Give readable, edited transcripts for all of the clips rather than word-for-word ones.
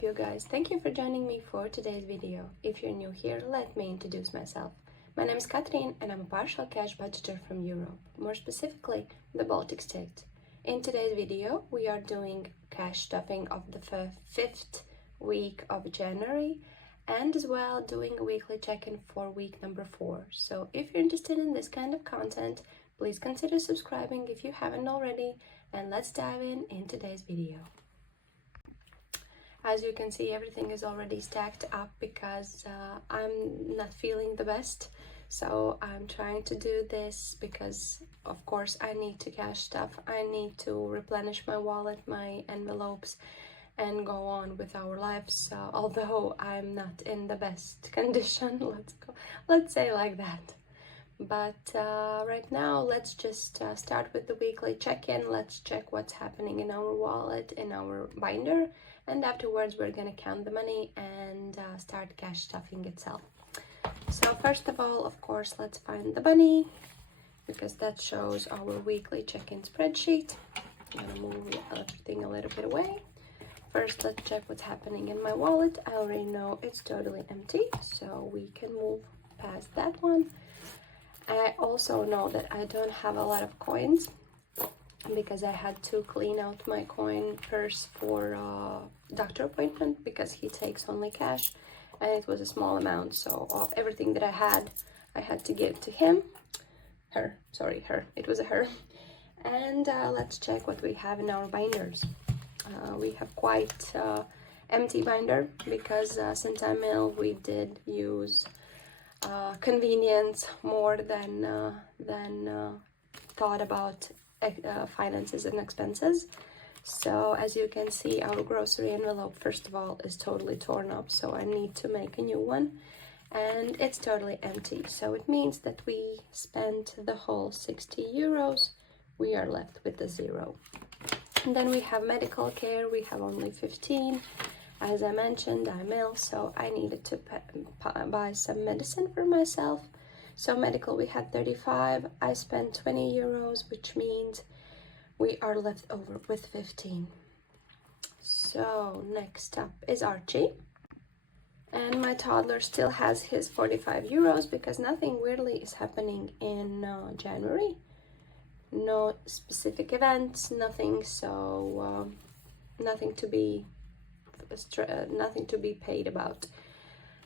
up, you guys? Thank you for joining me for today's video. If you're new here, let me introduce myself. My name is Catherine and I'm a partial cash budgeter from Europe, more specifically the Baltic States. In today's video, we are doing cash stuffing of the fifth week of January and as well doing a weekly check-in for week number 4. So if you're interested in this kind of content, please consider subscribing if you haven't already, and let's dive in today's video. As you can see, everything is already stacked up because I'm not feeling the best. So I'm trying to do this because, of course, I need to cash stuff. I need to replenish my wallet, my envelopes, and go on with our lives. Although I'm not in the best condition, let's say like that. But right now, let's just start with the weekly check-in. Let's check what's happening in our wallet, in our binder, and afterwards we're gonna count the money and start cash stuffing itself. So first of all, of course, let's find the bunny because that shows our weekly check-in spreadsheet. I'm gonna move everything a little bit away. First, let's check what's happening in my wallet. I already know it's totally empty, so we can move past that one. I also know that I don't have a lot of coins because I had to clean out my coin purse for doctor appointment because he takes only cash and it was a small amount. So of everything that I had to give to him. Her, it was a her. And let's check what we have in our binders. We have quite empty binder because since I'm ill, we did use convenience more than thought about finances and expenses. So as you can see, our grocery envelope, first of all, is totally torn up, so I need to make a new one, and it's totally empty. So it means that we spent the whole 60 euros. We are left with the 0. And then we have medical care. We have only 15. As I mentioned, I'm ill, so I needed to buy some medicine for myself. So medical, we had 35. I spent 20 euros, which means we are left over with 15. So next up is Archie. And my toddler still has his 45 euros because nothing weirdly is happening in January. No specific events, nothing, so nothing to be paid about.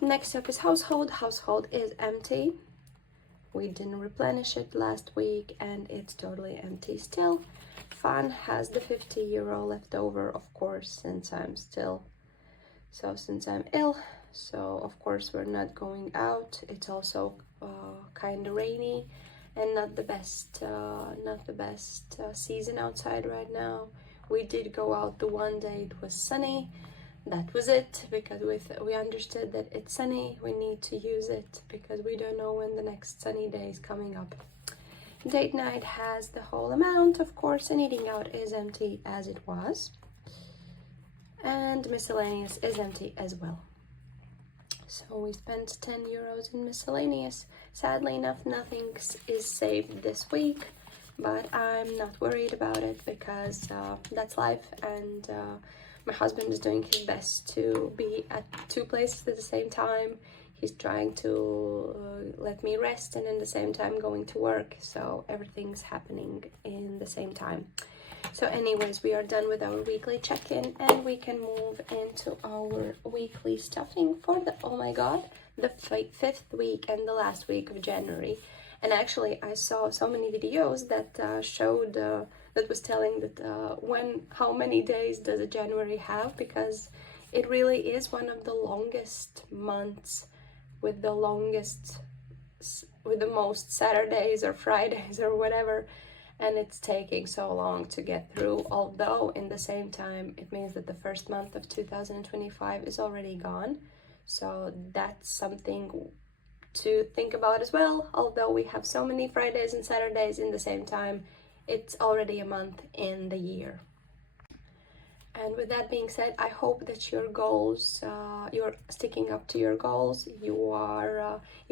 Next up is household. Household is empty. We didn't replenish it last week and it's totally empty still. Fun has the 50 euro left over, of course, since I'm ill, so of course we're not going out. It's also kind of rainy and not the best season outside right now. We did go out the one day it was sunny. That was it, because we understood that it's sunny, we need to use it because we don't know when the next sunny day is coming up. Date night has the whole amount, of course, and eating out is empty as it was. And miscellaneous is empty as well. So we spent 10 euros in miscellaneous. Sadly enough, nothing is saved this week, but I'm not worried about it because that's life, and my husband is doing his best to be at 2 places at the same time. He's trying to let me rest and in the same time going to work. So everything's happening in the same time. So anyways, we are done with our weekly check-in and we can move into our weekly stuffing for the, oh my god, the 5th week and the last week of January. And actually I saw so many videos that showed that was telling that how many days does a January have, because it really is one of the longest months with the most Saturdays or Fridays or whatever, and it's taking so long to get through. Although in the same time it means that the first month of 2025 is already gone, so that's something to think about as well. Although we have so many Fridays and Saturdays in the same time, it's already a month in the year. And with that being said, I hope that your goals, you're sticking up to your goals. You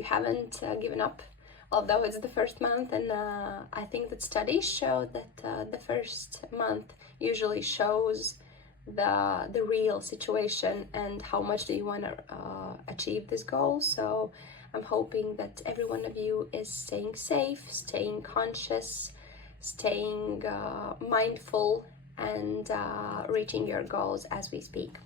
haven't given up, although it's the first month. And I think that studies show that the first month usually shows the real situation and how much do you want to achieve this goal. So I'm hoping that every one of you is staying safe, staying conscious, staying mindful, and reaching your goals as we speak.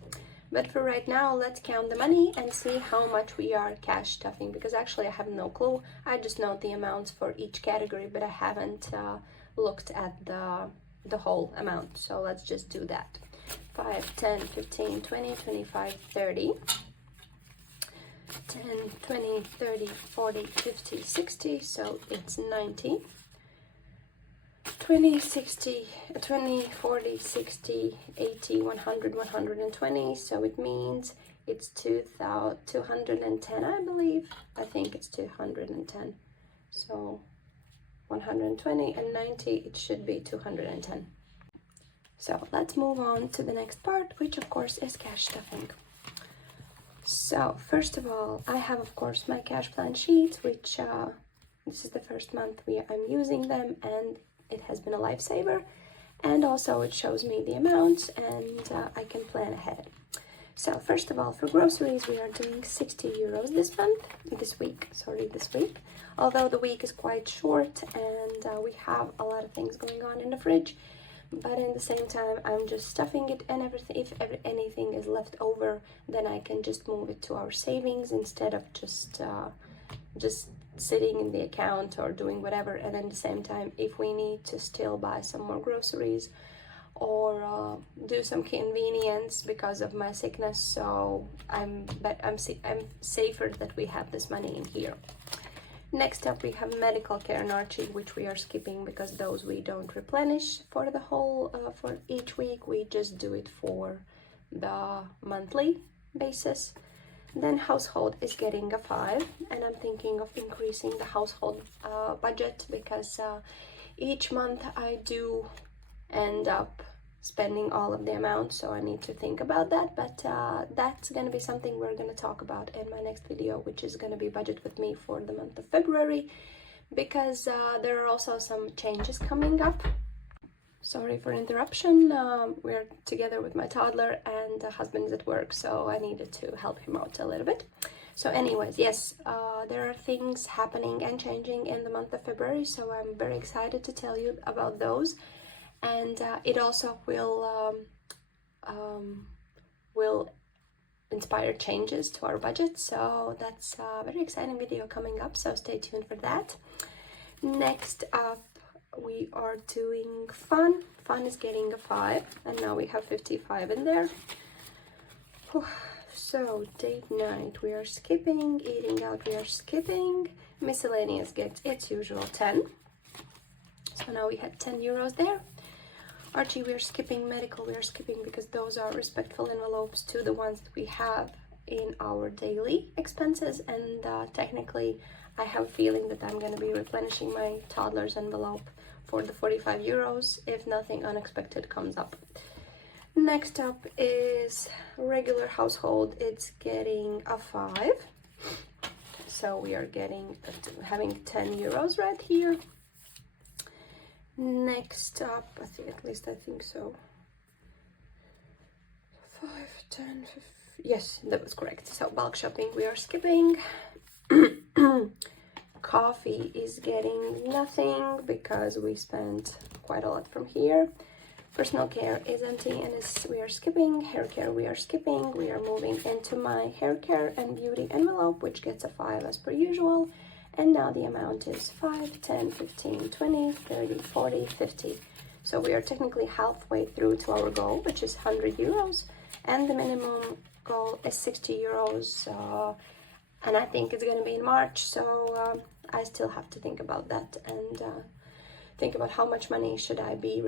But for right now, let's count the money and see how much we are cash stuffing, because actually I have no clue. I just know the amounts for each category, but I haven't looked at the whole amount. So let's just do that. 5, 10, 15, 20, 25, 30. 10, 20, 30, 40, 50, 60, so it's 90. 20, 60, 20, 40, 60, 80, 100, 120, so it means it's 210, I believe. I think it's 210. So 120 and 90, it should be 210. So let's move on to the next part, which of course is cash stuffing. So first of all, I have of course my cash plan sheets, which this is the first month I'm using them, and it has been a lifesaver. And also it shows me the amounts, and I can plan ahead. So first of all, for groceries, we are doing 60 euros this week. Although the week is quite short and we have a lot of things going on in the fridge, but in the same time, I'm just stuffing it, and if anything is left over, then I can just move it to our savings instead of just sitting in the account or doing whatever. And at the same time, if we need to still buy some more groceries or do some convenience because of my sickness, so I'm safer that we have this money in here. Next up, we have medical care and Archie, which we are skipping because those we don't replenish for the whole for each week. We just do it for the monthly basis. Then household is getting a 5, and I'm thinking of increasing the household budget because each month I do end up spending all of the amount, so I need to think about that. But that's going to be something we're going to talk about in my next video, which is going to be budget with me for the month of February, because there are also some changes coming up. Sorry for interruption. We're together with my toddler, and the husband is at work, so I needed to help him out a little bit. So anyways, yes, there are things happening and changing in the month of February, so I'm very excited to tell you about those. And it also will inspire changes to our budget, so that's a very exciting video coming up, so stay tuned for that. Next up, we are doing fun is getting a 5, and now we have 55 in there. Whew. So date night we are skipping, eating out we are skipping, miscellaneous gets its usual 10, so now we had 10 euros there. Archie we are skipping, medical we are skipping because those are respectful envelopes to the ones that we have in our daily expenses, and technically I have a feeling that I'm going to be replenishing my toddler's envelope for the 45 euros if nothing unexpected comes up. Next up is regular household. It's getting a 5, so we are having 10 euros right here. Next up, at least I think so, 5, 10, 15, yes, that was correct. So bulk shopping we are skipping. Coffee is getting nothing because we spent quite a lot from here. Personal care is empty and we are skipping. Hair care we are skipping. We are moving into my hair care and beauty envelope, which gets a 5 as per usual. And now the amount is 5, 10, 15, 20, 30, 40, 50. So we are technically halfway through to our goal, which is 100 euros. And the minimum goal is 60 euros. And I think it's going to be in March. So I still have to think about that and think about how much money should I be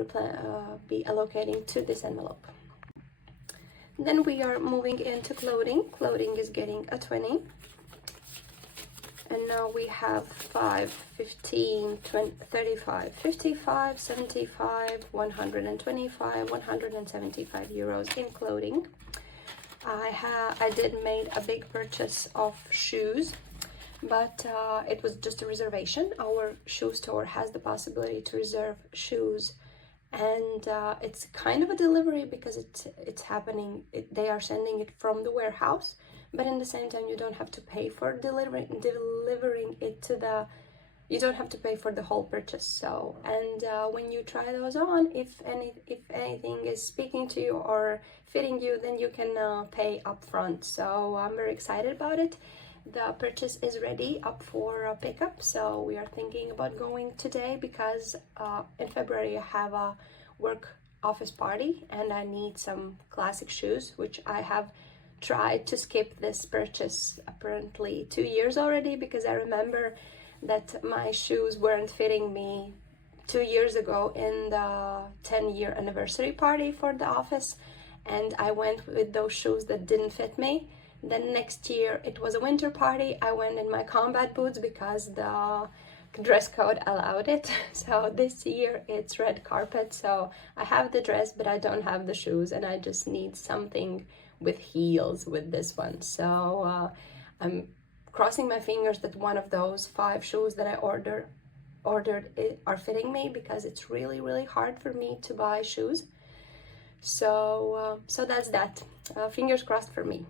allocating to this envelope. Then we are moving into clothing. Clothing is getting a 20. And now we have 5, 15, 20, 35, 55, 75, 125, 175 euros in clothing. I did make a big purchase of shoes, but it was just a reservation. Our shoe store has the possibility to reserve shoes and it's kind of a delivery because it's happening, they are sending it from the warehouse, but in the same time you don't have to pay for delivering it to the, you don't have to pay for the whole purchase. So, and when you try those on, if anything is speaking to you or fitting you, then you can pay upfront. So I'm very excited about it. The purchase is ready, up for pickup, so we are thinking about going today because in February I have a work office party and I need some classic shoes, which I have tried to skip this purchase apparently 2 years already, because I remember that my shoes weren't fitting me 2 years ago in the 10-year anniversary party for the office, and I went with those shoes that didn't fit me. Then next year it was a winter party, I went in my combat boots because the dress code allowed it. So this year it's red carpet, so I have the dress but I don't have the shoes, and I just need something with heels with this one. So I'm crossing my fingers that one of those 5 shoes that I ordered are fitting me, because it's really hard for me to buy shoes. So so that's that. Fingers crossed for me.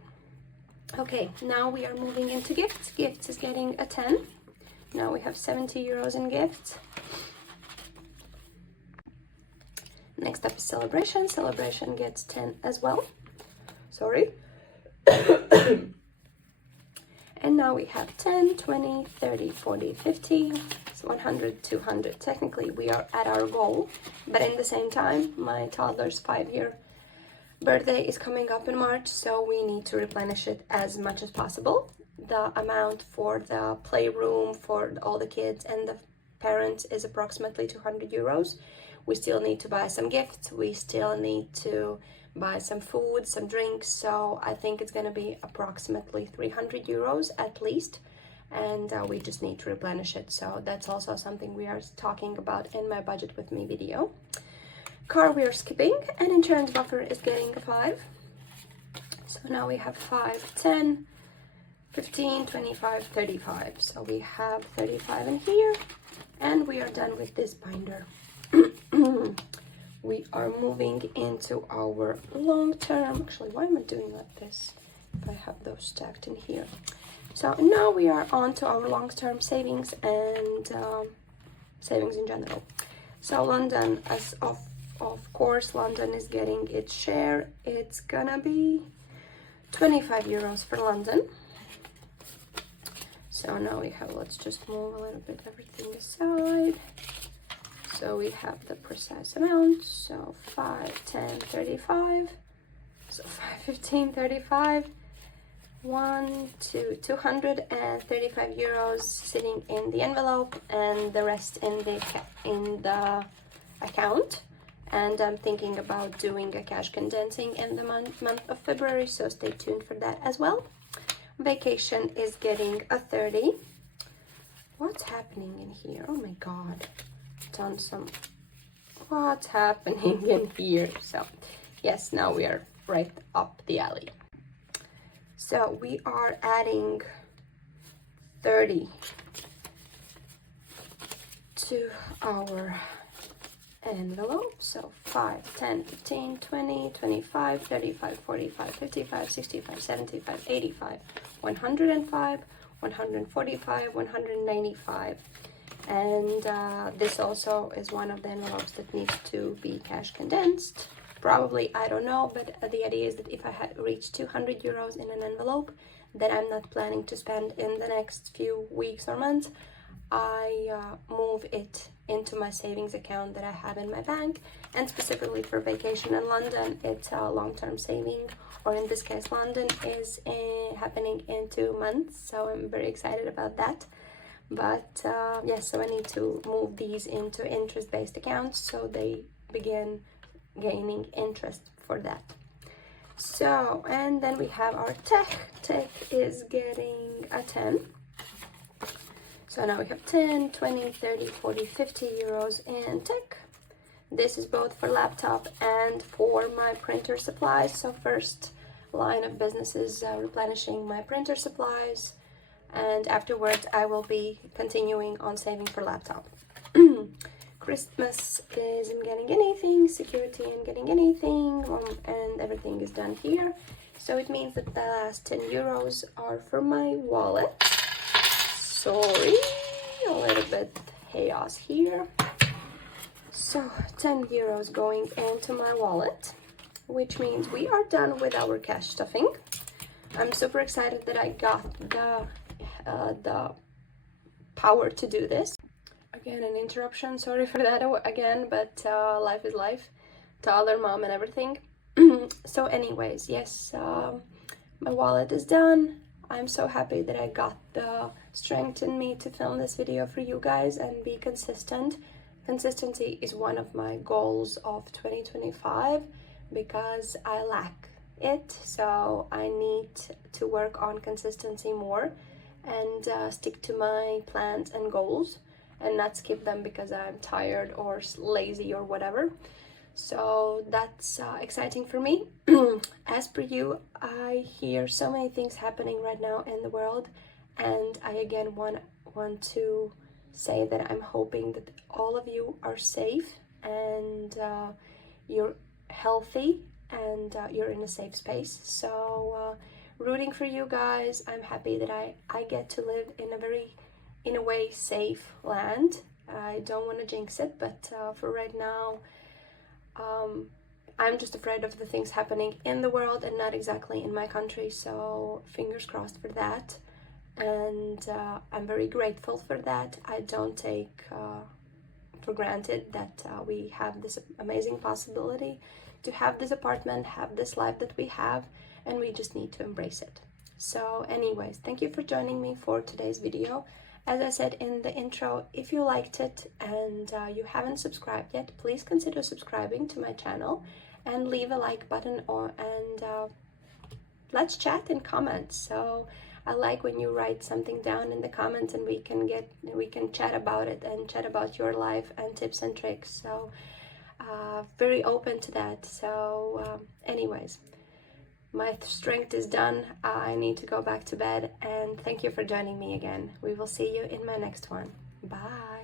Okay, now we are moving into gifts. Gifts is getting a 10. Now we have 70 euros in gifts. Next up is celebration. Celebration gets 10 as well. Sorry. And now we have 10, 20, 30, 40, 50, 100, 200. Technically we are at our goal, but in the same time my toddler's 5-year birthday is coming up in March, so we need to replenish it as much as possible. The amount for the playroom for all the kids and the parents is approximately 200 euros. We still need to buy some gifts, we still need to buy some food, some drinks, so I think it's gonna be approximately 300 euros at least, and we just need to replenish it. So that's also something we are talking about in my budget with me video. Car we are skipping, and insurance buffer is getting a 5. So now we have 5, 10, 15, 25, 35. So we have 35 in here, and we are done with this binder. We are moving into our long-term, actually why am I doing like this if I have those stacked in here? So now we are on to our long-term savings and savings in general. So London, as of course, London is getting its share. It's gonna be 25 euros for London. So now we have, let's just move a little bit everything aside. So we have the precise amount. So 5, 10, 35. So 5, 15, 35. 235 euros sitting in the envelope, and the rest in the account. And I'm thinking about doing a cash condensing in the month of February, so stay tuned for that as well. Vacation is getting a 30. What's happening in here? Oh my god, done some, what's happening in here? So yes, now we are right up the alley. So we are adding 30 to our envelope. So 5, 10, 15, 20, 25, 35, 45, 55, 65, 75, 85, 105, 145, 195. And this also is one of the envelopes that needs to be cash condensed. Probably, I don't know, but the idea is that if I had reached 200 euros in an envelope that I'm not planning to spend in the next few weeks or months, I move it into my savings account that I have in my bank. And specifically for vacation in London, it's a long-term saving, or in this case London is happening in 2 months, so I'm very excited about that. But yes, so I need to move these into interest-based accounts so they begin gaining interest for that. So, and then we have our tech is getting a 10. So now we have 10, 20, 30, 40, 50 euros in tech. This is both for laptop and for my printer supplies. So first line of business is replenishing my printer supplies, and afterwards I will be continuing on saving for laptop. Christmas isn't getting anything, security isn't getting anything, and everything is done here. So it means that the last 10 euros are for my wallet. Sorry, a little bit chaos here. So 10 euros going into my wallet, which means we are done with our cash stuffing. I'm super excited that I got the power to do this. Again, an interruption, sorry for that again, but life is life, toddler mom and everything. So anyways, yes, my wallet is done. I'm so happy that I got the strength in me to film this video for you guys and be consistent. Consistency is one of my goals of 2025 because I lack it, so I need to work on consistency more and stick to my plans and goals and not skip them because I'm tired or lazy or whatever. So that's exciting for me. As per you, I hear so many things happening right now in the world, and I again want to say that I'm hoping that all of you are safe and you're healthy and you're in a safe space. So rooting for you guys. I'm happy that I get to live in a way safe land. I don't want to jinx it, but for right now, I'm just afraid of the things happening in the world and not exactly in my country, so fingers crossed for that. And I'm very grateful for that. I don't take for granted that we have this amazing possibility to have this apartment, have this life that we have, and we just need to embrace it. So anyways, thank you for joining me for today's video. As I said in the intro, if you liked it and you haven't subscribed yet, please consider subscribing to my channel and leave a like button and let's chat in comments. So I like when you write something down in the comments and we can chat about it and chat about your life and tips and tricks. So very open to that. So anyways, my strength is done. I need to go back to bed, and thank you for joining me again. We will see you in my next one. Bye.